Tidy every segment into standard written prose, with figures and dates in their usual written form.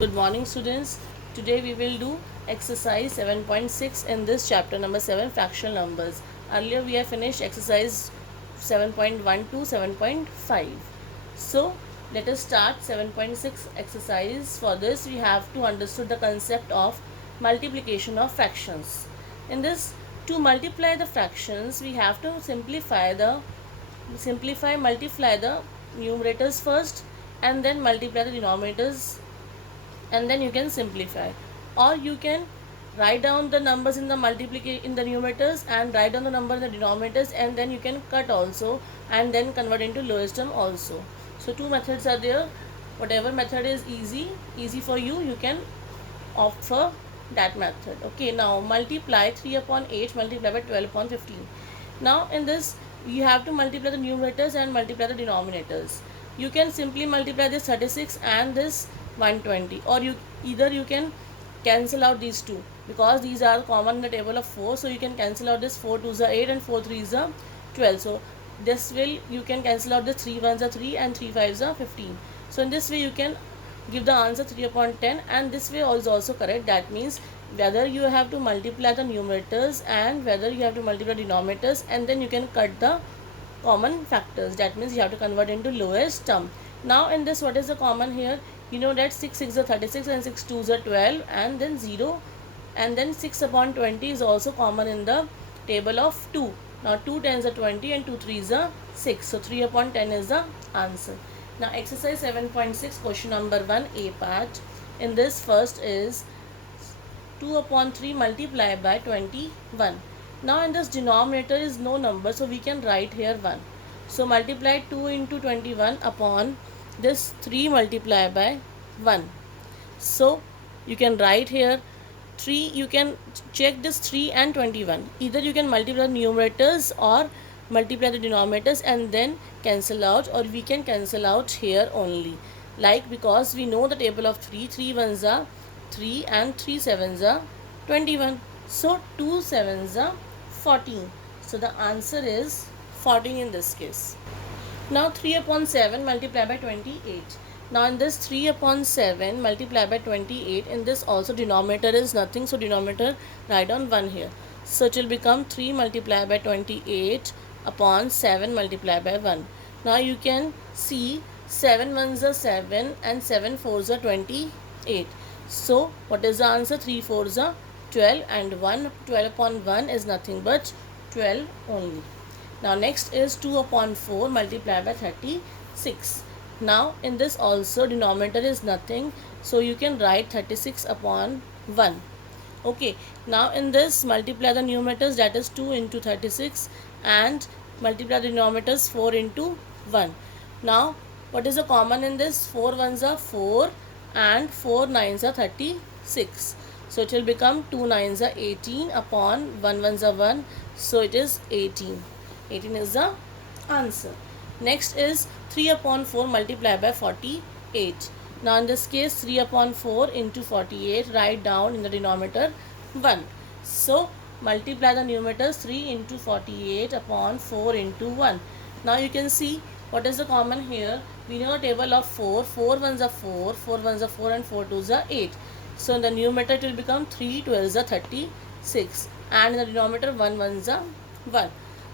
Good morning, students. Today we will do exercise 7.6 in this chapter number 7, fractional numbers. Earlier we have finished exercise 7.1 to 7.5. So let us start 7.6 exercise. For this we have to understand the concept of multiplication of fractions. In this, to multiply the fractions, we have to multiply the numerators first and then multiply the denominators, and then you can simplify, or you can write down the numbers in the multiplication in the numerators and write down the number in the denominators, and then you can cut also and then convert into lowest term also. So two methods are there. Whatever method is easy for you, you can opt for that method. Okay, now multiply 3 upon 8 multiply by 12 upon 15. Now in this, you have to multiply the numerators and multiply the denominators. You can simply multiply this 36 and this 120, or you can cancel out these two, because these are common in the table of 4. So you can cancel out this 4 2s are 8 and 4 3s are 12. So this will, you can cancel out the 3 1s are 3 and 3 5s are 15. So in this way you can give the answer 3 upon 10, and this way is also correct. That means whether you have to multiply the numerators and whether you have to multiply denominators, and then you can cut the common factors. That means you have to convert into lowest term. Now in this, what is the common here? You know that 6 6 are 36 and 6 2s are 12, and then 0, and then 6 upon 20 is also common in the table of 2. Now 2 tens are 20 and 2 3s are 6. So 3 upon 10 is the answer. Now exercise 7.6, question number 1, A part. In this, first is 2 upon 3 multiply by 21. Now in this, denominator is no number, so we can write here 1. So multiply 2 into 21 upon this 3 multiply by 1. So you can write here 3. You can check this 3 and 21. Either you can multiply the numerators or multiply the denominators and then cancel out, or we can cancel out here only. Like, because we know the table of 3, 3 ones are 3 and 3 sevens are 21. So 2 sevens are 14. So the answer is 14 in this case. Now 3 upon 7 multiply by 28. Now in this, 3 upon 7 multiply by 28, in this also denominator is nothing, so denominator write down 1 here. So it will become 3 multiply by 28 upon 7 multiply by 1. Now you can see 7 ones are 7 and 7 fours are 28. So what is the answer? 3 fours are 12, and 12 upon 1 is nothing but 12 only. Now next is 2 upon 4 multiply by 36. Now in this also denominator is nothing, so you can write 36 upon 1. Okay, now in this, multiply the numerators, that is 2 into 36, and multiply the denominators 4 into 1. Now what is the common in this? 4 ones are 4 and 4 nines are 36. So it will become 2 nines are 18 upon 1 ones are 1. So it is 18. 18 is the answer. Next is 3 upon 4 multiply by 48. Now in this case, 3 upon 4 into 48, write down in the denominator 1. So multiply the numerators, 3 into 48 upon 4 into 1. Now you can see what is the common here. We know a table of 4. 4 ones are 4, 4 ones are 4, and 4 twos are 8. So in the numerator it will become 3 12s are 36, and in the denominator 1 ones are 1.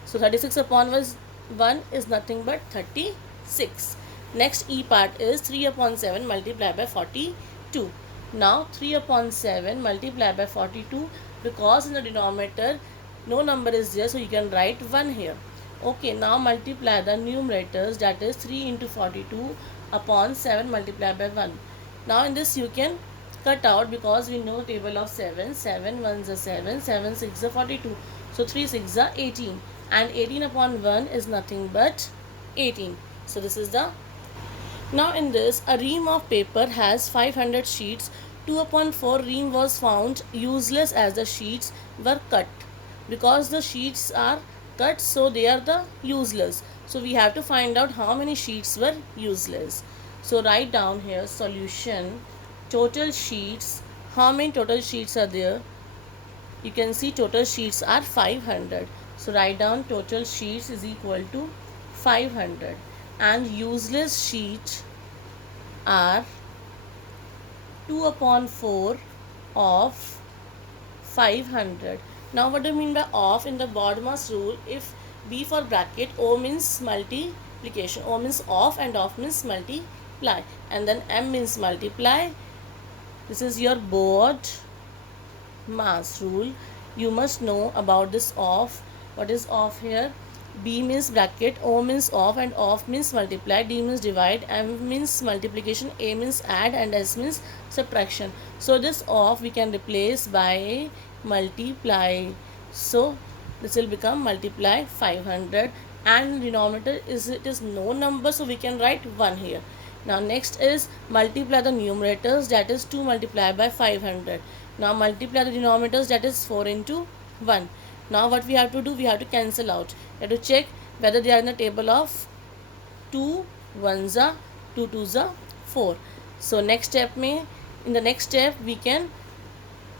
So 36 upon 1 is nothing but 36. Next, E part is 3 upon 7 multiply by 42. Now 3 upon 7 multiply by 42, because in the denominator no number is there, so you can write 1 here. Okay, now multiply the numerators, that is 3 into 42 upon 7 multiply by 1. Now in this, you can cut out, because we know table of 7. 7 ones are 7, 7 6 are 42. So 3 6 are 18, and 18 upon 1 is nothing but 18. So this is the. Now in this, a ream of paper has 500 sheets. 2 upon 4 ream was found useless as the sheets were cut. Because the sheets are cut, so they are the useless. So we have to find out how many sheets were useless. So write down here solution, total sheets. How many total sheets are there? You can see total sheets are 500. So write down total sheets is equal to 500, and useless sheets are 2 upon 4 of 500. Now what do you mean by of? In the BODMAS rule, if B for bracket, O means multiplication, O means of, and of means multiply, and then M means multiply. This is your board mass rule. You must know about this of. What is of here? B means bracket, O means of, and of means multiply, D means divide, M means multiplication, A means add, and S means subtraction. So this of we can replace by multiply. So this will become multiply 500, and denominator is, it is no number, so we can write 1 here. Now next is multiply the numerators, that is 2 multiplied by 500. Now multiply the denominators, that is 4 into 1. Now what we have to do, we have to cancel out. We have to check whether they are in the table of 2 1s are 2 2s are 4. So next step in the next step we can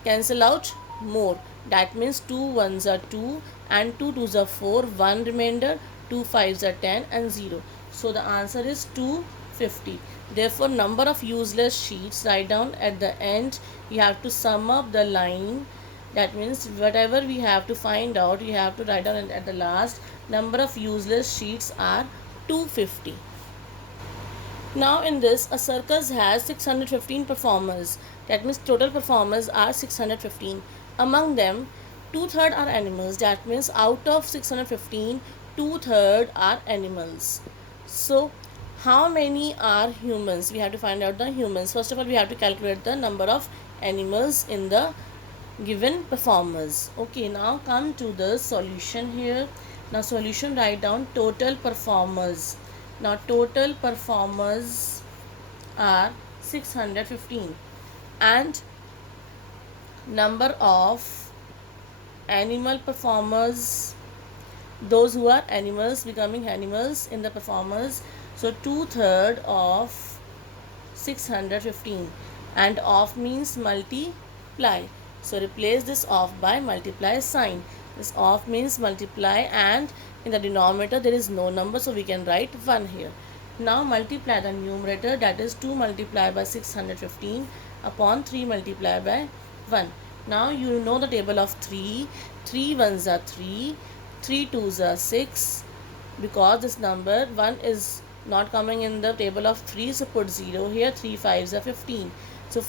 cancel out more. That means 2 1s are 2 and 2 2s are 4, 1 remainder, 2 5s are 10 and 0. So the answer is 250. Therefore number of useless sheets, write down at the end. You have to sum up the line. That means whatever we have to find out, you have to write down at the last. Number of useless sheets are 250. Now in this, a circus has 615 performers. That means total performers are 615. Among them, 2/3 are animals. That means out of 615, 2/3 are animals. So how many are humans? We have to find out the humans. First of all, we have to calculate the number of animals in the given performers. Okay, now come to the solution here. Now solution, write down total performers. Now total performers are 615 and number of animal performers, those who are animals becoming animals in the performers. So 2/3 of 615, and of means multiply. So replace this of by multiply sign. This of means multiply, and in the denominator there is no number, so we can write 1 here. Now multiply the numerator, that is 2 multiplied by 615 upon 3 multiplied by 1. Now you know the table of 3. 3 1s are 3, 3 2s are 6. Because this number 1 is not coming in the table of 3, so put 0 here. 3 5s are 15. So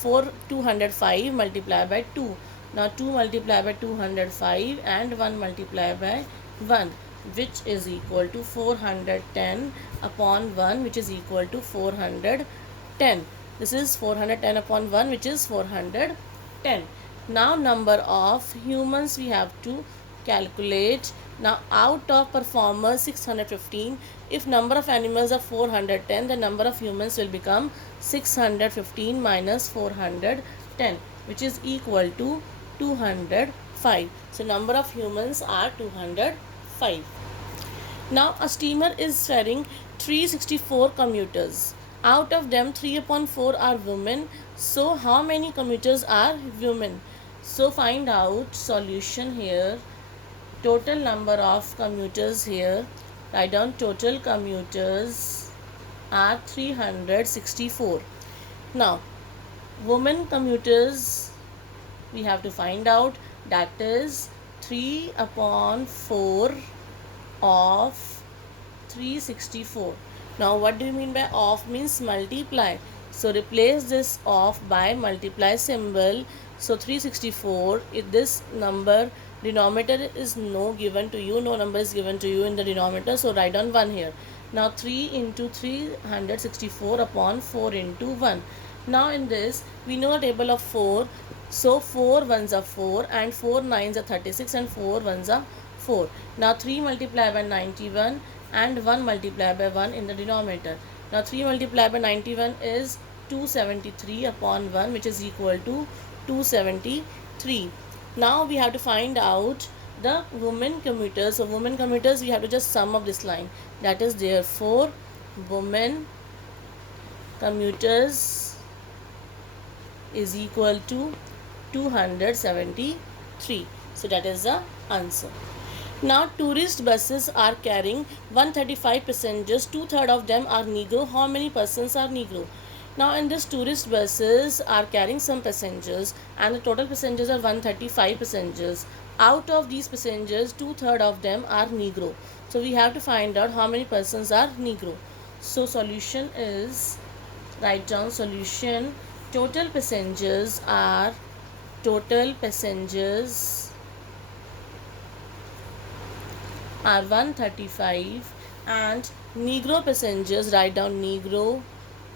205 multiplied by 2. Now 2 multiplied by 205 and 1 multiplied by 1, which is equal to 410 upon 1, which is equal to 410. This is 410 upon 1, which is 410. Now number of humans we have to calculate. Now out of performers 615, if number of animals are 410, the number of humans will become 615 minus 410, which is equal to 205. So number of humans are 205. Now a steamer is ferrying 364 commuters. Out of them 3 upon 4 are women. So how many commuters are women? So find out solution here. Total number of commuters here. Write down total commuters are 364. Now women commuters we have to find out, that is 3 upon 4 of 364. Now what do you mean by of? Means multiply. So replace this of by multiply symbol. So 364, if this number denominator is no given to you, no number is given to you in the denominator, so write down 1 here. Now 3 into 364 upon 4 into 1. Now in this we know a table of 4. So 4 1s are 4 and 4 9s are 36 and 4 1s are 4. Now 3 multiplied by 91 and 1 multiplied by 1 in the denominator. Now 3 multiplied by 91 is 273 upon 1, which is equal to 273. Now we have to find out the women commuters. So women commuters, we have to just sum up this line. That is therefore women commuters is equal to 273. So that is the answer. Now tourist buses are carrying 135 passengers. 2/3 of them are Negro. How many persons are Negro? Now in this tourist buses are carrying some passengers, and the total passengers are 135 passengers. Out of these passengers, two-thirds of them are Negro. So we have to find out how many persons are Negro. So solution is, write down solution. Total passengers are 135, and Negro passengers, write down Negro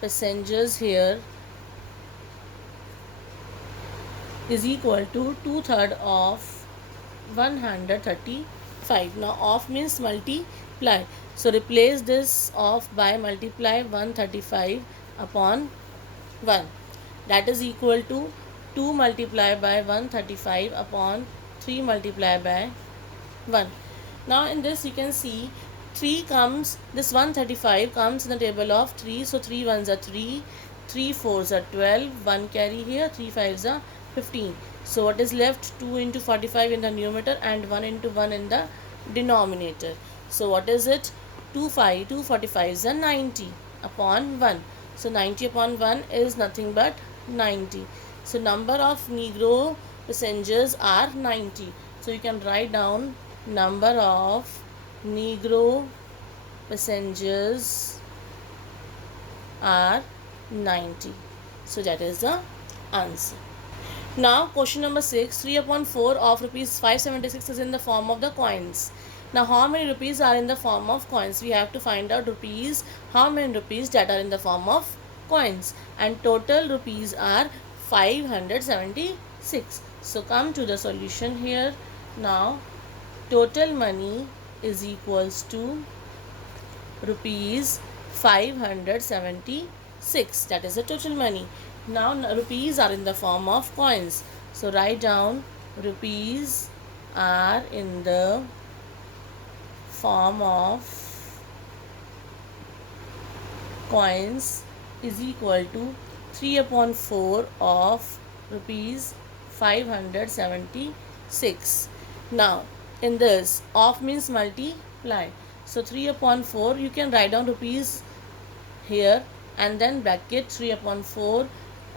passengers here, is equal to two-thirds of 135. Now of means multiply, so replace this of by multiply 135 upon 1, that is equal to 2 multiplied by 135 upon 3 multiplied by 1. Now in this you can see 3 comes, this 135 comes in the table of 3, so 3 ones are 3, 3 fours are 12, 1 carry here, 3 fives are 15. So what is left? 2 into 45 in the numerator and 1 into 1 in the denominator. So what is it? 245s are 90 upon 1. So 90 upon 1 is nothing but 90. So number of Negro passengers are 90. So you can write down number of Negro passengers are 90. So that is the answer. Now question number 6, 3 upon 4 of rupees 576 is in the form of the coins. Now how many rupees are in the form of coins? We have to find out rupees, how many rupees that are in the form of coins, and total rupees are 576. So come to the solution here. Now total money is equals to rupees 576, that is the total money. Now rupees are in the form of coins, so write down rupees are in the form of coins is equal to 3 upon 4 of rupees 576. Now in this, of means multiply, so 3 upon 4 you can write down rupees here and then bracket 3 upon 4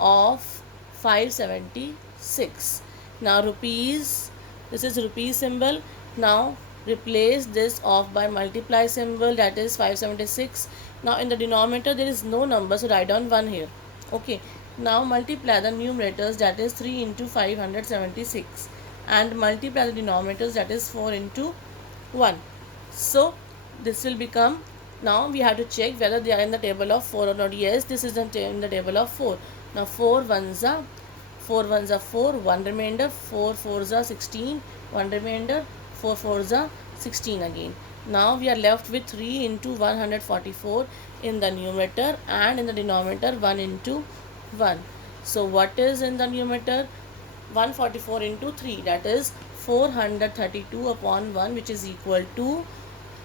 of 576. Now rupees, this is rupee symbol. Now replace this of by multiply symbol, that is 576. Now in the denominator there is no number, so write down 1 here. Okay, now multiply the numerators, that is 3 into 576, and multiply the denominators, that is 4 into 1. So this will become, now we have to check whether they are in the table of 4 or not. Yes, this is in the table of 4. Now 4 ones are 4, 1 remainder, 4 fours are 16, 1 remainder, 4 fours are 16 again. Now we are left with 3 into 144 in the numerator, and in the denominator 1 into 1. So what is in the numerator? 144 into 3, that is 432 upon 1, which is equal to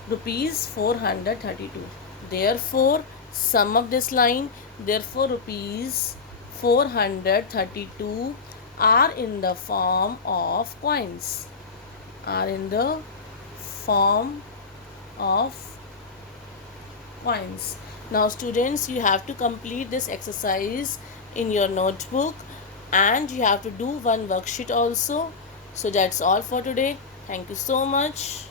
rupees 432. Therefore sum of this line, therefore rupees 432 are in the form of coins, are in the form of coins. Now students, you have to complete this exercise in your notebook, and you have to do one worksheet also. So that's all for today. Thank you so much.